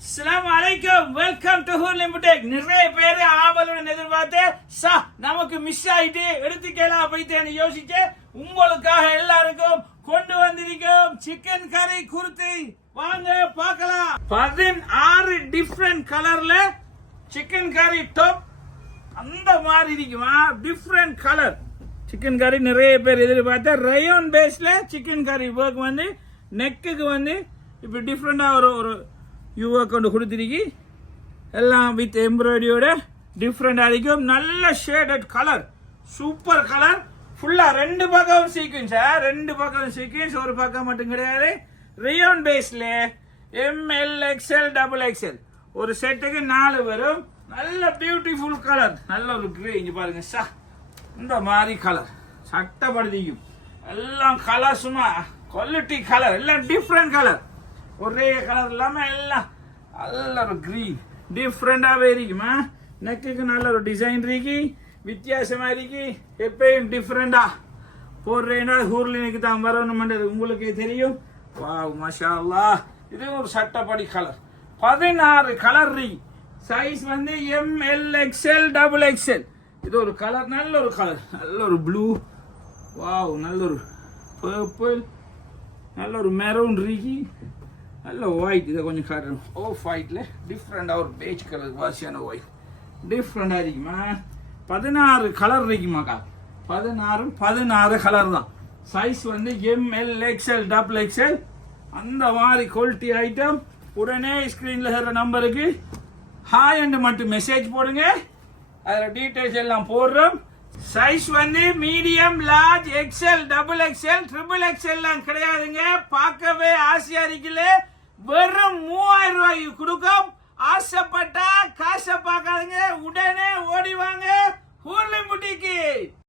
அஸ்ஸலாமு அலைக்கும் welcome to ஹூர் புட்டேக் நிறைய பேர் ஆவலுடன் எதிர்பார்த்து சா நமக்கு மிஸ் ஆயிட்டு எடுத்துக்கலாம் போயிட்டேன்னு யோசிச்சு உங்களுக்காக எல்லாருக்கும் கொண்டு வந்திருக்கோம். சிக்கன் கறி குருத்தி. வாங்க பார்க்கலாம். பதினாறு டிஃப்ரெண்ட் கலர்ல சிக்கன் கறி டாப் அந்த மாதிரி இருக்குமா? டிஃப்ரெண்ட் கலர் சிக்கன் கறி நிறைய பேர் எதிர்பார்த்த ரயோன் பேஸ்ல சிக்கன் கறி ஒர்க் வந்து நெக்குக்கு வந்து இப்போ டிஃப்ரெண்டாக ஒரு ஒரு யூவை கொண்டு கொடுத்துருக்கி எல்லாம் வித் எம்ப்ராய்டரியோட டிஃப்ரெண்டாக இருக்கும். நல்ல ஷேடட் கலர் சூப்பர் கலர் ஃபுல்லாக ரெண்டு பக்கம் சீக்வன்ஸ் ரெண்டு பக்கம் சீக்வன்ஸ் ஒரு பக்கம் மட்டும் கிடையாது. ரியோன் பேஸில் எம்எல் எக்ஸ்எல் டபுள் எக்ஸ்எல் ஒரு செட்டுக்கு நாலு வரும். நல்ல பியூட்டிஃபுல் கலர் நல்ல ஒரு கிரே இங்கே பாருங்க சா. இந்த மாதிரி கலர் சட்டப்படுத்திக்கும். எல்லாம் கலர் சும்மா குவாலிட்டி கலர் எல்லாம் டிஃப்ரெண்ட் கலர் ஒரே கலர் இல்லாமல் எல்லாம் நல்ல ஒரு டிஃப்ரெண்ட்டாகவே இருக்குமா நெக்குக்கு நல்ல ஒரு டிசைன் இருக்கு வித்தியாசமாக இருக்கு எப்பயும் டிஃப்ரெண்டாக போடுறேன்னா ஹூர்லினுக்கு தான் வரணுமென்றது உங்களுக்கே தெரியும். வாவ் மஷா அல்லாஹ் இது ஒரு சட்டப்படி கலர் பதினாறு கலர் இருக்கு. சைஸ் வந்து எம்எல் எக்ஸ்எல் டபுள் எக்ஸ்எல் இது ஒரு கலர் நல்ல ஒரு கலர் நல்ல ஒரு ப்ளூ வாவ் நல்ல ஒரு பர்பிள் நல்ல ஒரு மெரூன் ரீகி நல்ல ஒயிட் இதை கொஞ்சம் காட்டுறோம் ஓஃப் ஒயிட்டில் டிஃப்ரெண்டாக ஒரு பேஜ் கலர் வாசியான ஒயிட் டிஃப்ரெண்டாக இருக்குமா? பதினாறு கலர் இருக்குமாக்கா பதினாறு பதினாறு கலர் தான். சைஸ் வந்து எம்எல் எக்ஸ்எல் டபுள் எக்ஸ்எல் அந்த மாதிரி குவாலிட்டி ஐட்டம் உடனே ஸ்க்ரீனில் இருக்கிற நம்பருக்கு ஹாய் என்று மட்டும் மெசேஜ் போடுங்க. அதில் டீட்டெயில்ஸ் எல்லாம் போடுறோம். சைஸ் வந்து medium large XL double XL triple எக்ஸ்எல்லாம் கிடையாதுங்க. பார்க்கவே ஆசையாக இருக்குல்ல. வெறும் மூவாயிரம் ரூபாய்க்கு கொடுக்கும். ஆசைப்பட்டா காசை பார்க்காதுங்க. உடனே ஓடி வாங்க. ஹூர்லிம்